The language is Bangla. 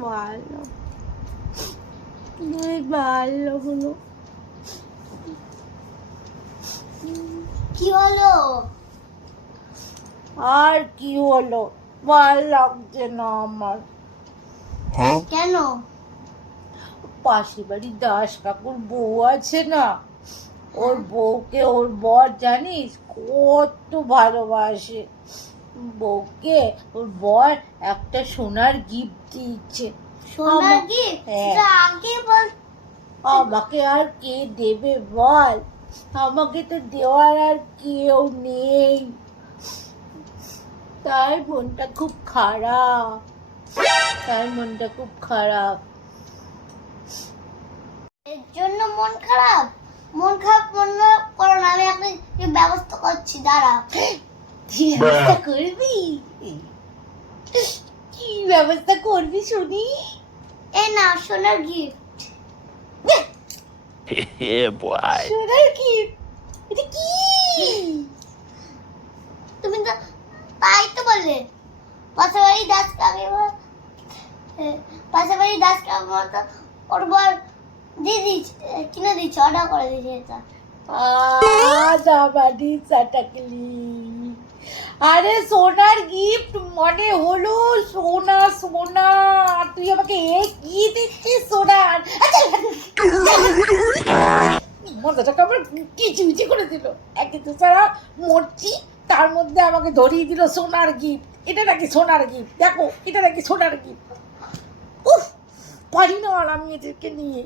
ভালো। ভালো হলো। কি হলো? আর কি হলো? ভালো লাগছে না আমার। কেন? পাশে বাড়ি দাস কাকুর বউ আছে না? ওর বউকে ওর বর জানিস? কত ভালোবাসে। বউকে ওর বর একটা সোনার গিফট দিচ্ছে সোনার কি হ্যাঁ। আগে বল আমাকে আর কে দেবে বল? আমাকে তো দেওয়ার আর কেউ নেই। তাই মনটা খুব খারাপ। তাই মনটা খুব খারাপ। এর জন্য মন খারাপ? মন খারাপ মন করো না আমি একটা ব্যবস্থা করছি দাঁড়া। কি ব্যবস্থা করবি কি ব্যবস্থা করবি শুনি এই না সোনার গিফট সোনার কি এটা কি তুমি তো তাই তো বললে পাশে দাস কাকে বল- এ, পাশে দাস মতো ওর বর দিয়ে দিচ্ছে কিনে দিচ্ছে অর্ডার করে দিচ্ছে এটা দাবাদি সাটাকলি আরে সোনার গিফট মনে হলো সোনা সোনা। তুই আমাকে এ কি দিচ্ছিস সোনার মজাটাকে আমার কিচি মিচি করে দিল। একে তো সারা মরছি, তার মধ্যে আমাকে ধরিয়ে দিল সোনার গিফট এটা নাকি সোনার গিফট দেখো, এটা নাকি সোনার গিফট উফ পারি না আর আমি এদেরকে নিয়ে?